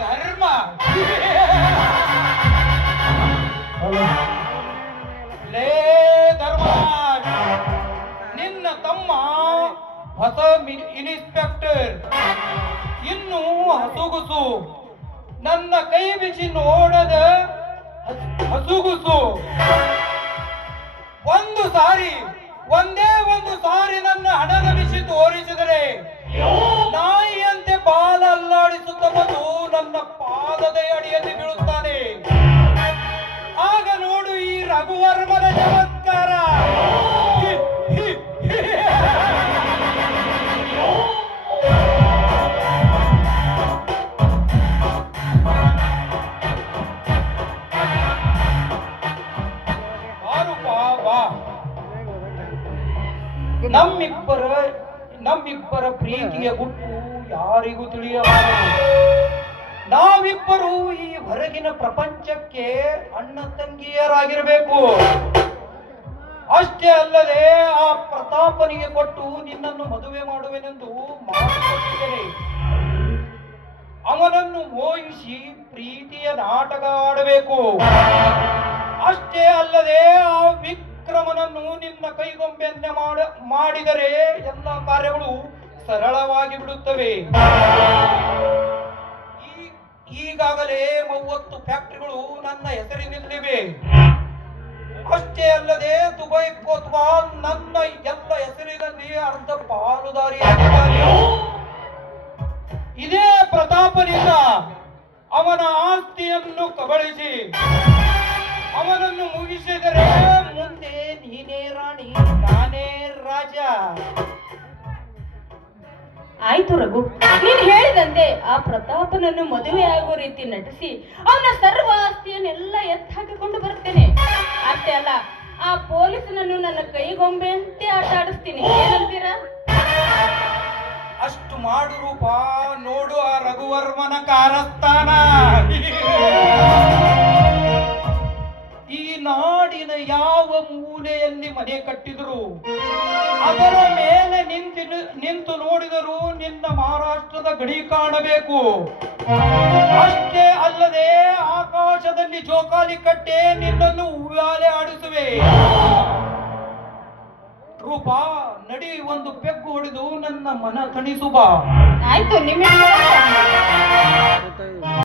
ಧರ್ಮ ಲೇ ಧರ್ಮ, ನಿನ್ನ ತಮ್ಮ ಹೊಸ ಇನ್ಸ್ಪೆಕ್ಟರ್ ಇನ್ನು ಹಸುಗುಸು, ನನ್ನ ಕೈ ಬಿಸಿ ನೋಡದ ಹಸುಗುಸು. ಒಂದೇ ಒಂದು ಸಾರಿ ನನ್ನ ಹಣದ ಬಿಸಿ ತೋರಿಸಿದರೆ ನಾಯಿಯಂತೆ ಬಾಲ ಅಲ್ಲಾಡಿಸುತ್ತ ಬಂದು ನನ್ನ ಪಾದದ ಅಡಿಯಲ್ಲಿ ಬೀಳುತ್ತಾನೆ. ಆಗ ನೋಡು ಈ ರಘುವರ್ಮನ ಚಮತ್ಕಾರ. ನಮ್ಮಿಬ್ಬರ ಪ್ರೀತಿಯ ಗುಟ್ಟು ಯಾರಿಗೂ ತಿಳಿಯಬಾರದು. ನಾವಿಬ್ಬರು ಈ ಹೊರಗಿನ ಪ್ರಪಂಚಕ್ಕೆ ಅಣ್ಣ ತಂಗಿಯರಾಗಿರಬೇಕು. ಅಷ್ಟೇ ಅಲ್ಲದೆ ಆ ಪ್ರತಾಪನಿಗೆ ಕೊಟ್ಟು ನಿನ್ನನ್ನು ಮದುವೆ ಮಾಡುವೆನೆಂದು ಮಾತುಕೊಟ್ಟಿದ್ದೇನೆ. ಅವನನ್ನು ಮೋಹಿಸಿ ಪ್ರೀತಿಯ ನಾಟಕ ಆಡಬೇಕು. ಅಷ್ಟೇ ಅಲ್ಲದೆ ಆ ವಿಕ್ರಮನನ್ನು ನಿನ್ನ ಕೈಗೊಂಬೆಯನ್ನೇ ಮಾಡಿದರೆ ಎಲ್ಲ ಕಾರ್ಯಗಳು ಸರಳವಾಗಿ ಬಿಡುತ್ತವೆ. ಈಗಾಗಲೇ 30 ಫ್ಯಾಕ್ಟರಿಗಳು ನನ್ನ ಹೆಸರಿನಲ್ಲಿವೆ. ಅಷ್ಟೇ ಅಲ್ಲದೆ ದುಬೈ ಕೋತ್ವಾಲ್ ನನ್ನ ಎಲ್ಲ ಹೆಸರಿನಲ್ಲಿ ಅರ್ಧ ಪಾಲುದಾರಿಯಾಗಿದ್ದಾನೆ. ಇದೇ ಪ್ರತಾಪನಿಂದ ಅವನ ಆಸ್ತಿಯನ್ನು ಕಬಳಿಸಿ ಅವನನ್ನು ಮುಗಿಸಿದರೆ ಮುಂದೆ ನೀನೇ ರಾಣಿ, ನಾನೇ ರಾಜ. ಆಯ್ತು ರಘು, ನೀನು ಹೇಳಿದಂತೆ ಆ ಪ್ರತಾಪನನ್ನು ಮದುವೆ ಆಗೋ ರೀತಿ ನಟಿಸಿ ಅವನ ಸರ್ವ ಆಸ್ತಿಯನ್ನೆಲ್ಲ ಎತ್ತಾಕಿಕೊಂಡು ಬರ್ತೇನೆ. ಅಷ್ಟೇ ಅಲ್ಲ, ಆ ಪೊಲೀಸನನ್ನು ನನ್ನ ಕೈಗೊಂಬೆಯಂತೆ ಆಟ ಆಡಿಸ್ತೀನಿ. ಏನಂತೀರಾ? ಅಷ್ಟು ಮಾಡು ರೂಪ. ನೋಡು ಆ ರಘುವರ್ಮನ ಕಾರಸ್ಥಾನ. ಈ ನಾಡಿನ ಯಾವ ಮೂಲೆಯಲ್ಲಿ ಮನೆ ಕಟ್ಟಿದರು ಅದರ ಮೇಲೆ ನಿಂತು ನೋಡಿದರೂ ನಿನ್ನ ಮಹಾರಾಷ್ಟ್ರದ ಗಡಿ ಕಾಣಬೇಕು. ಅಷ್ಟೇ ಅಲ್ಲದೆ ಆಕಾಶದಲ್ಲಿ ಜೋಕಾಲಿ ಕಟ್ಟೆ ನಿನ್ನನ್ನು ಉಯ್ಯಾಲೆ ಆಡಿಸುವೆ. ರೂಪ, ನಡಿ, ಒಂದು ಪೆಗ್ಗು ಹೊಡೆದು ನನ್ನ ಮನ ತಣಿಸುವ. ಆಯ್ತು, ನಿಮ್ಮ